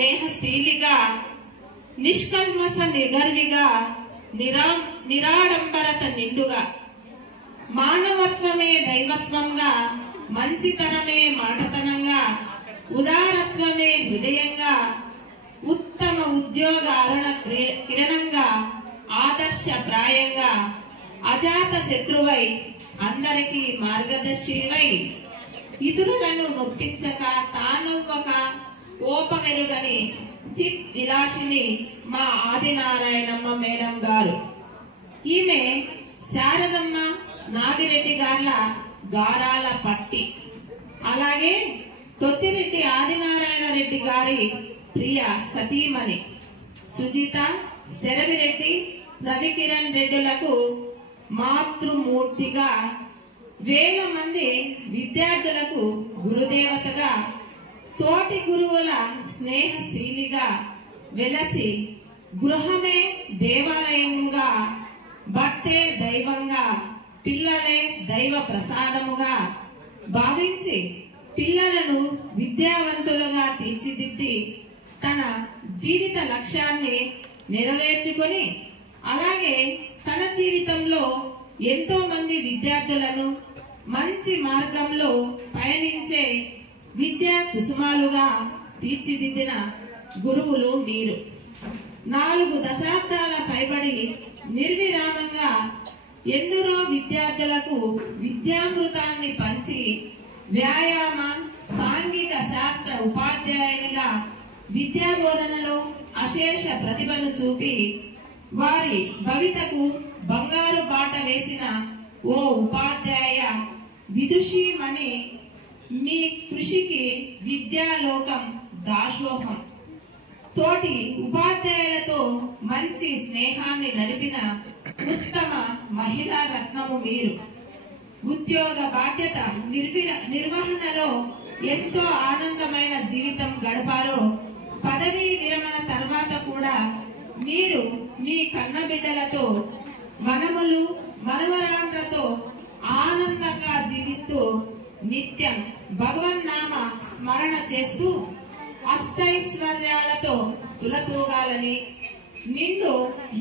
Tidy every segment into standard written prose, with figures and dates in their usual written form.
స్నేహశీలిగా నిష్కల్మష నిగర్విగా నిరాడంబరత నిండుగా మానవత్వమే దైవత్వంగా మంచితనమే మాటతనంగా ఉదారత్వమే హృదయంగా ఉత్తమ ఉద్యోగ అరుణ కిరణంగా ఆదర్శప్రాయంగా అజాత శత్రువై అందరికీ మార్గదర్శివై ఇతరులను నొప్పించక తానవ్వక ఓపమెరుగని చిత్ విలాసిని మా ఆదినారాయణమ్మ మేడం గారు. ఈమె శారదమ్మ నాగిరెడ్డి గార్ల గారాల పట్టి. అలాగే తొత్తిరెడ్డి ఆదినారాయణ రెడ్డి గారి ప్రియ సతీమణి. సుజిత, శరవిరెడ్డి, రవికిరణ్ రెడ్డులకు మాతృమూర్తిగా, వేల మంది విద్యార్థులకు గురుదేవతగా, తోటి గురువుల స్నేహశీలిగా వెలసి గృహమే దేవాలయముగా, భర్తే దైవంగా, పిల్లలే దైవ ప్రసాదముగా భావించి పిల్లలను విద్యావంతులుగా తీర్చిదిద్ది తన జీవిత లక్ష్యాన్ని నెరవేర్చుకొని అలాగే తన జీవితంలో ఎంతో మంది విద్యార్థులను మంచి మార్గంలో పయనించే విద్యా కుసుమాలుగా తీర్చిదిద్దిన గురువులు మీరు. 4 దశాబ్దాల పైబడి నిర్విరామంగా ఎందరో విద్యార్థులకు విద్యామృతాన్ని పంచి వ్యాయామ సాంఘిక శాస్త్ర ఉపాధ్యాయునిగా విద్యా బోధనలో అశేష ప్రతిభను చూపి వారి భవితకు బంగారు బాట వేసిన ఓ ఉపాధ్యాయ విదుషీమణి, మీ కృషికి విద్యాలోకం దాసోహం. తోటి ఉపాధ్యాయులతో మంచి స్నేహాన్ని నడిపిన ఉత్తమ మహిళా రత్నము మీరు. ఉద్యోగ బాధ్యత నిర్వహణలో ఎంతో ఆనందమైన జీవితం గడపారో. పదవీ విరమణ తర్వాత కూడా మీరు మీ కన్నబిడ్డలతో మనములు మనవరాండ్రతో ఆనందంగా జీవిస్తూ నిత్యం భగవన్నామ స్మరణ చేస్తూ అష్టైశ్వర్యాలతో తులతూగాలని, నిండు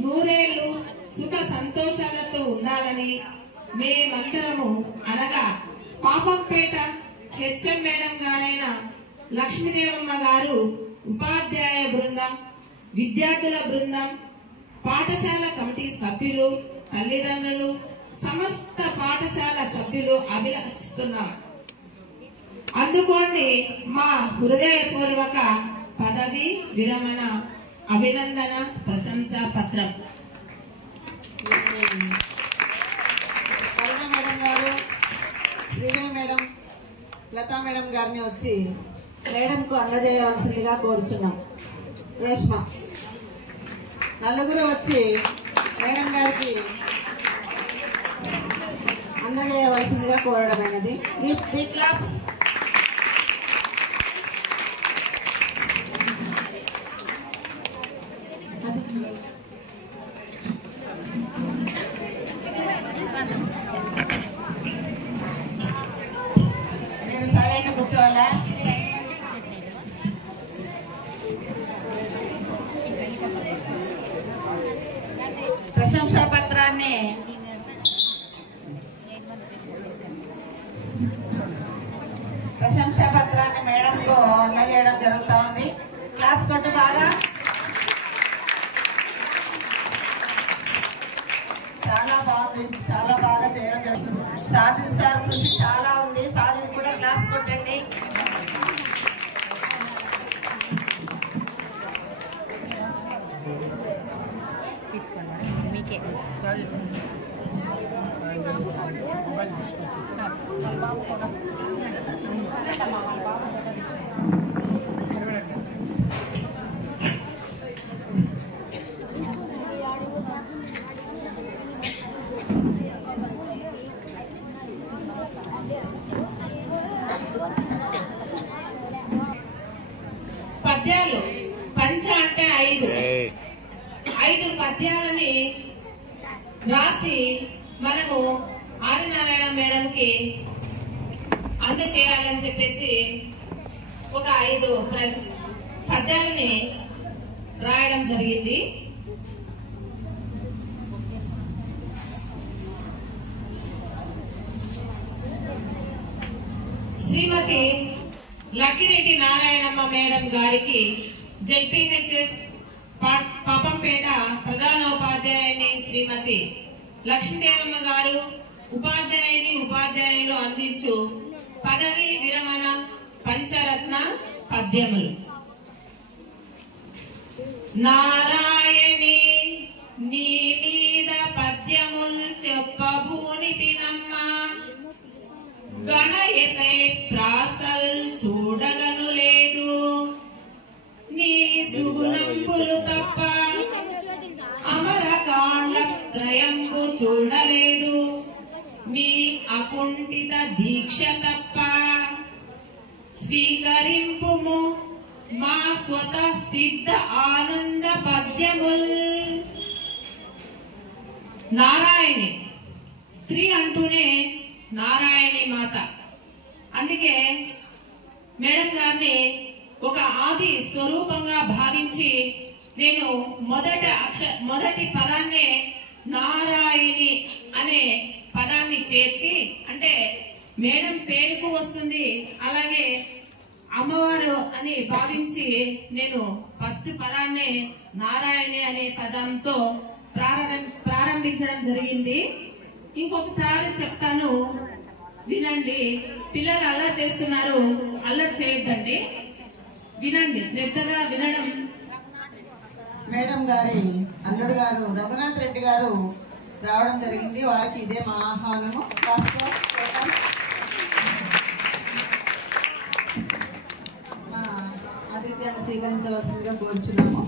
నూరేళ్లు సుఖ సంతోషాలతో ఉండాలని మేమందరము అనగా పాపంపేట హెచ్ఎం మేడం గారైన లక్ష్మీదేవమ్మ గారు, ఉపాధ్యాయ బృందం, విద్యార్థుల బృందం, పాఠశాల కమిటీ సభ్యులు, తల్లిదండ్రులు, సమస్త పాఠశాల సభ్యులు అభిలషిస్తున్నాం. అందుకోండి మా హృదయపూర్వక పదవి విరమణ అభినందన ప్రశంసా పత్రం. కరుణ మేడం గారు, శ్రీదేవి మేడం, లతా మేడం గారిని వచ్చి మేడంకు అందజేయవలసిందిగా కోరుచున్నాం. రేష్మ నలుగురు వచ్చి మేడం గారికి అందజేయవలసిందిగా కోరడమైనది. Big claps. మీరు సైలెంట్ కూర్చోవాలా? ప్రశంసా పత్రాన్ని మేడంకు అందజేయడం జరుగుతా ఉంది. క్లాస్ కొట్టు బాగా. చాలా బాగుంది, చాలా బాగా చేయడం జరుగుతుంది. సాజిద్ సార్ కృషి చాలా ఉంది. సాజిద్ కూడా క్లాస్ కొట్టండి. పద్యాలు పంచ అంటే 5 పద్యాలని రాసి మనము ఆదినారాయణ మేడంకి అందచేయాలని చెప్పేసి ఒక 5 పద్యాలని రాయడం జరిగింది. శ్రీమతి లక్కిరెడ్డి నారాయణమ్మ మేడం గారికి జెడ్పీహెచ్ఎస్ పాపంపేట ప్రధానోపాధ్యాయుని శ్రీమతి లక్ష్మీదేవమ్మ గారు ఉపాధ్యాయులు అందించు పదవి విరమణ పంచరత్న పద్యములు. నారాయణి నీ మీద పద్యముల్ చెప్పబూనితినమ్మ, గణయతే ప్రాసల్ చూడగను లేదు, నీ సుగుణంబులు తప్ప అమరకాండ త్రయంబు చూడలేదు, మీ అకుంఠిత దీక్ష తప్ప స్వీకరింపుము మా స్వత సిద్ధ ఆనంద పద్యముల్. నారాయణి స్త్రీ అంటూనే నారాయణి మాత. అందుకే మేడం గారిని ఒక ఆది స్వరూపంగా భావించి నేను మొదటి పదాన్నే నారాయణి అనే పదాన్ని చేర్చి, అంటే మేడం పేరుకు వస్తుంది, అలాగే అమ్మవారు అని భావించి నేను ఫస్ట్ పదాన్ని నారాయణి అనే పదంతో ప్రారంభించడం జరిగింది. ఇంకొకసారి చెప్తాను, వినండి. పిల్లలు అల్లరి చేస్తున్నారు, అల్లరి చేయొద్దండి, వినండి, శ్రద్ధగా వినడం. మేడం గారి అల్లుడు గారు రఘునాథ్ రెడ్డి గారు రావడం జరిగింది. వారికి ఇదే మా ఆహ్వానము. మా ఆతిథ్యాన్ని స్వీకరించవలసిందిగా కోరుచున్నాము.